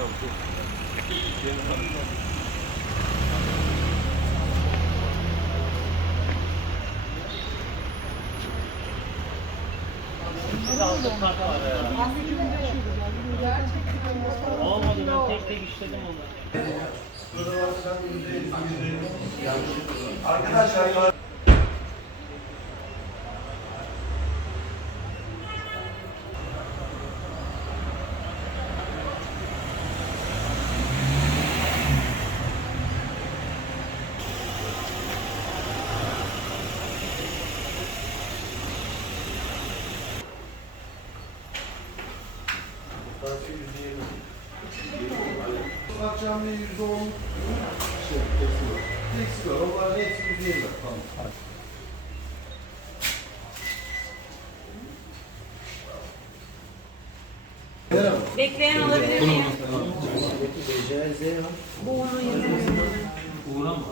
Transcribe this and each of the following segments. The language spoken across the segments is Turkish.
abi. Ben tek tek işledim. Akşam bir yüzde on şey, eksi var. Eksi var. Onlar hepsi yüzde yirmi. Tamam. Bekleyen olabilir mi? Uğram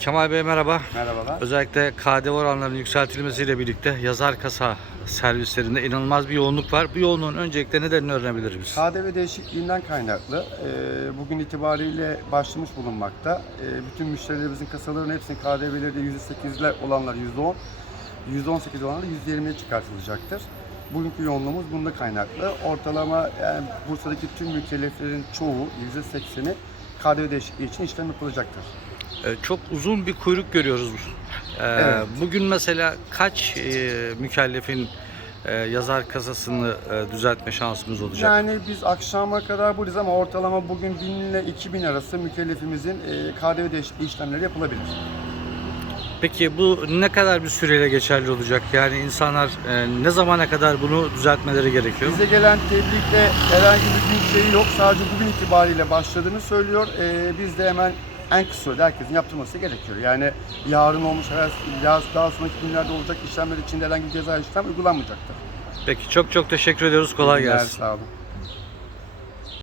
Kemal Bey merhaba. Merhabalar. Özellikle KDV oranlarının yükseltilmesiyle birlikte yazar kasa servislerinde inanılmaz bir yoğunluk var. Bu yoğunluğun öncelikle nedenini öğrenebilir miyiz? KDV değişikliğinden kaynaklı e, bugün itibariyle başlamış bulunmakta. E, bütün müşterilerimizin kasalarının hepsinin KDV'leri de %8'ler olanlar %10, %18 olanlar %20'ye çıkartılacaktır. Bugünkü yoğunluğumuz bunda kaynaklı. Ortalama yani Bursa'daki tüm mükelleflerin çoğu %80'i KDV değişikliği için işlem yapılacaktır. Ee, Çok uzun bir kuyruk görüyoruz. Ee, Evet. Bugün mesela kaç e, mükellefin e, yazar kasasını e, düzeltme şansımız olacak? Yani biz akşama kadar buradayız ama ortalama bugün 1000 ile 2000 arası mükellefimizin e, KDV değişikliği işlemleri yapılabilir. Peki bu ne kadar bir süreyle geçerli olacak? Yani insanlar e, ne zamana kadar bunu düzeltmeleri gerekiyor? Bize gelen tebrikte herhangi bir gün şeyi yok. Sadece bugün itibariyle başladığını söylüyor. Ee, biz de hemen en kısa sürede herkesin yaptırması gerekiyor. Yani yarın olmuş, ya daha sonraki günlerde olacak işlemler için herhangi bir ceza işlem uygulanmayacaktır. Peki çok çok teşekkür ediyoruz. Kolay gelsin. Sağ olun.